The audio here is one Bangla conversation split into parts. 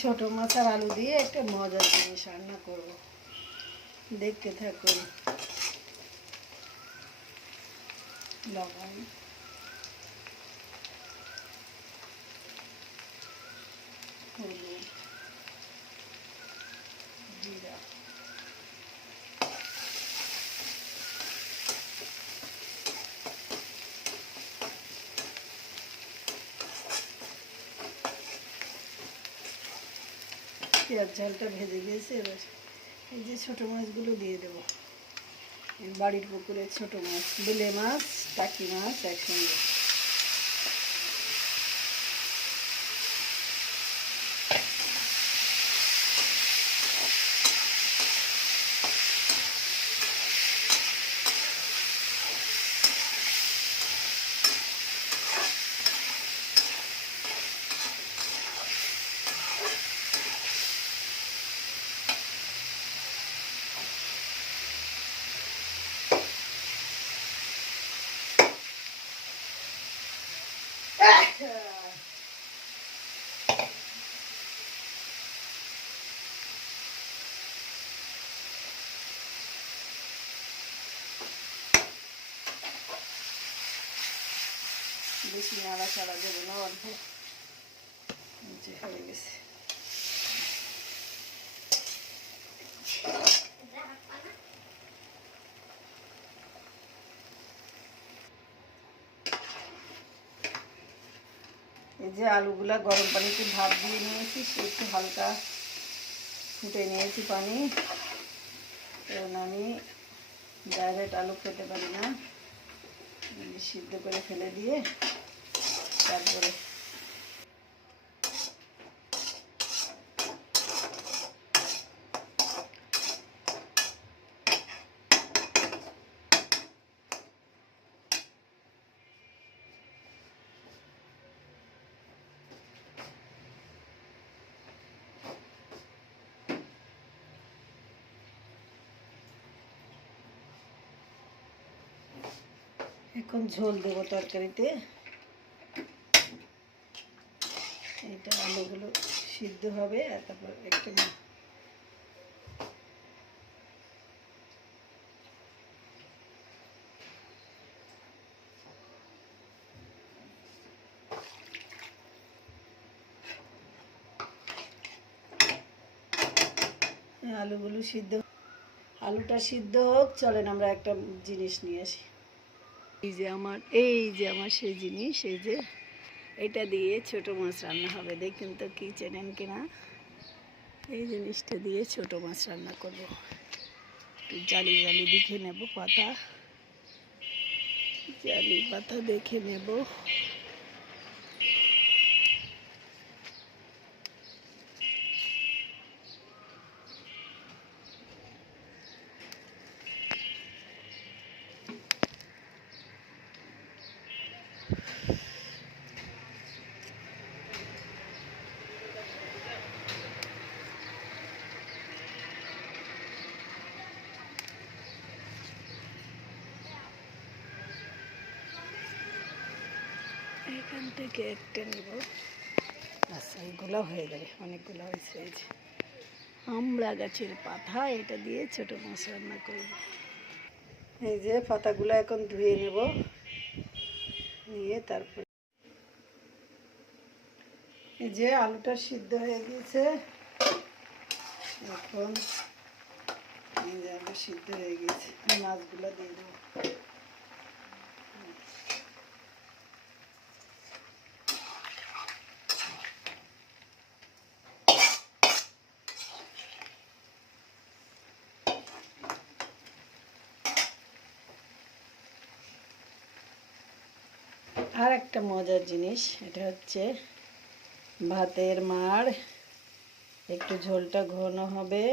ছোট মাছ আর আলু দিয়ে একটা মজার জিনিস রান্না করব, দেখতে থাকুন। লবণ, হলুদ, জিরা, পেঁয়াজ ঝালটা ভেজে গিয়েছে। এবার এই যে ছোটো মাছগুলো দিয়ে দেবো। বাড়ির পুকুরের ছোটো মাছ, বেলে মাছ, টাকি মাছ একসঙ্গে। বেশি নাড়াচাড়া দেবো না, অর্ধেক হয়ে গেছে। এই যে আলুগুলা গরম পানিতে ভাপ দিয়ে নিয়েছি, সে একটু হালকা ফুটে নিয়েছি পানি। কারণ আমি ডাইরেক্ট আলু খেতে পারি না, সিদ্ধ করে ফেলে দিয়ে তারপরে এখন ঝোল দেবো তরকারিতে। এটা আলুগুলো সিদ্ধ হবে আর তারপর একটা আলুগুলো সিদ্ধ, আলুটা সিদ্ধ হোক। চলেন আমরা একটা জিনিস নিয়ে আসি। এই যে আমার সেই জিনিস, এই যে এটা দিয়ে ছোট মাছ রান্না হবে। দেখুন তো কি চেনেন কিনা। এই জিনিসটা দিয়ে ছোট মাছ রান্না করব। একটু জালি জালি দেখে নেব, পাতা জালি পাতা দেখে নেব। এখান থেকে একটা নেব। আচ্ছা, এইগুলো হয়ে যাবে, অনেকগুলো হয়েছে। এই যে আমড়া গাছের পাতা, এটা দিয়ে ছোট মাছ রান্না করব। এই যে পাতাগুলো এখন ধুয়ে নেব, নিয়ে তারপরে এই যে আলুটা সিদ্ধ হয়ে গিয়েছে। এখন এই যে আলু সিদ্ধ হয়ে গেছে, মাছগুলো দিয়ে দেবো। আর একটা মজার জিনিস, এটা হচ্ছে ভাতের মাড়। একটু ঝোলটা ঘন হবে,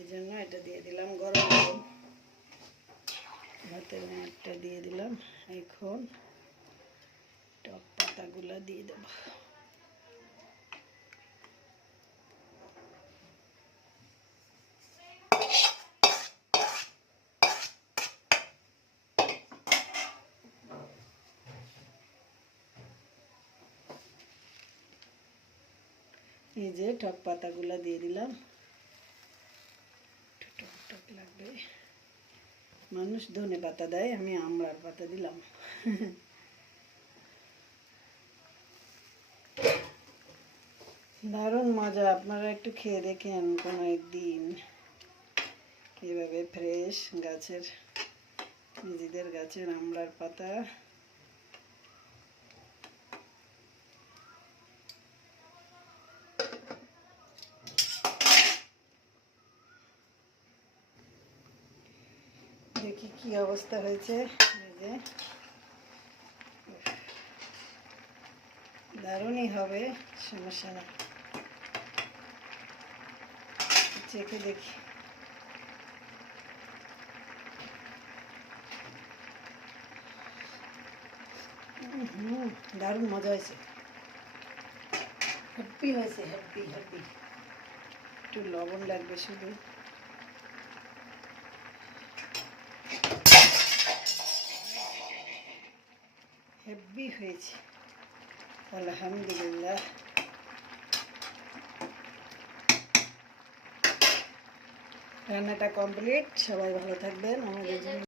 এই জন্য এটা দিয়ে দিলাম। গরম গরম ভাতের মাড়টা দিয়ে দিলাম। এখন টক পাতাগুলো দিয়ে দেব। এই যে টক পাতাগুলো দিয়ে দিলাম, টক টক লাগবে। মানুষ ধনে পাতা দেয়, আমি আমড়ার পাতা দিলাম। দারুণ মজা, আপনারা একটু খেয়ে দেখেন কোনো একদিন কীভাবে ফ্রেশ গাছের, নিজেদের গাছের আমড়ার পাতা। দেখি কি অবস্থা হয়েছে। এই যে দারুণই হবে, সমস্যা না, চেখে দেখি। দারুণ মজা হয়েছে, হ্যাপি হয়েছে, হ্যাপি হ্যাপি। একটু লবণ লাগবে শুধু। হেভি হয়েছে, আলহামদুলিল্লাহ। রান্নাটা কমপ্লিট। সবাই ভালো থাকবেন, আমাদের জন্য